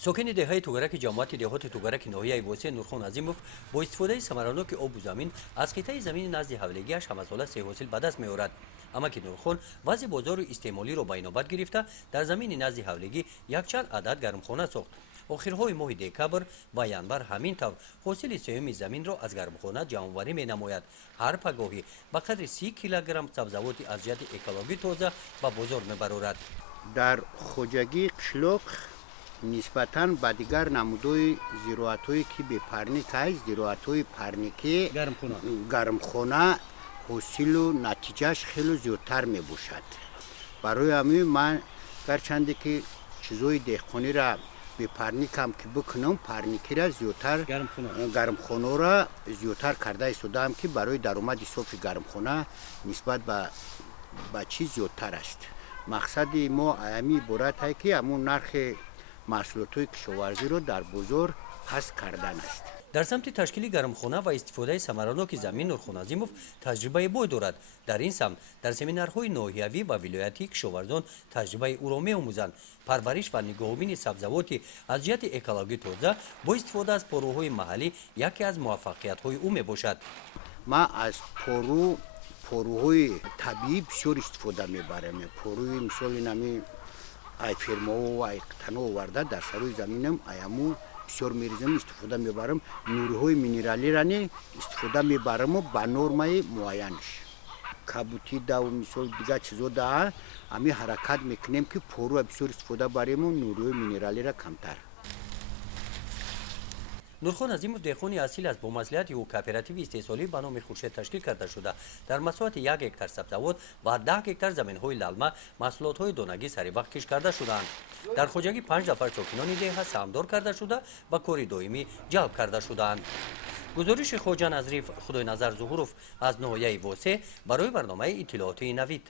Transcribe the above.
ساکن دههای توگرک جامعات دهات توگرک ناحیه واسه نورخان عظیموف با استفاده ثمراناک آب و زمین از قطعه زمین نزد حوالگیش همساله سه حاصل به دست می‌آورد. اما که نورخان وضع بازار استعمالی را به نوبت گرفته در زمین نزد حوالگی یک چند عدد گرمخانه ساخت. آخرهای ماه دکبر و ینور همین طور حاصل سیوم زمین را از گرمخانه جمع‌آوری می‌نماید. هر پگاهی به قدر 30 کیلوگرم سبزوات از جهت اکولوژی تازه به بازار می‌برد. در خوجگی قشلوق نسبتاً به دیگر نمودهای زراعت‌هایی که به پرنیک است، زراعت‌های پرنیکی گرمخانه حاصل و نتیجهش خیلی زیادتر می‌باشد. برای همین من گرچند که چیزهای دهقانی را به پرنیک هم که بکنم، پرنیکی را زیادتر گرمخانه را زیادتر کرده ایستادم که برای درآمد صافی گرمخانه نسبت به چیز زیادتر است. مقصد ما همی عبارت است که همون نرخ محصولات کشاورزی رو در بازار پست کردن است. در سمت تشکیل گرمخانه و استفاده ثمراناک زمین نورخان عظیموف تجربه بو دارد. در این سمت در سمینارهای ناحیوی و ولایتی کشاورزان تجربه او را می‌آموزند. پرورش و نگهداری سبزواتی از جهت اکولوژی تازه با استفاده از پاروهای محلی یکی از موفقیت‌های او میباشد. ما از پاروهای طبیعی بسیار استفاده میبرم. پاروی مثال نمی ای فرما و ای قطنا آورده در سروی زمینم ایامو بسیار میریزم استفاده میبرم. نورهای مینرالی رانی استفاده میبرم و با نرمای معینش. کبوتی دا و مثال دیگه چیزا دا امی حرکت میکنیم که پارو بسیار استفاده بریم و نورهای مینرالی را کمتر. نورخان عظیموف دهقانی اصیل است. با مصلحت او کوپراتیو استحصالی به نام خورشید تشکیل کرده شده. در مساحت 1 هکتار سبزوات و 10 هکتار زمین‌های للمه محصولات‌های دونگی سری وقت کش کرده شدند. در خوجگی 5 نفر ساکنان ده سهامدار کرده شده و کار دائمی جلب کرده شدند. گزارش خوجا نظریف خدای نظر ظهوروف از ناحیه واسه برای برنامه اطلاعاتی نوید.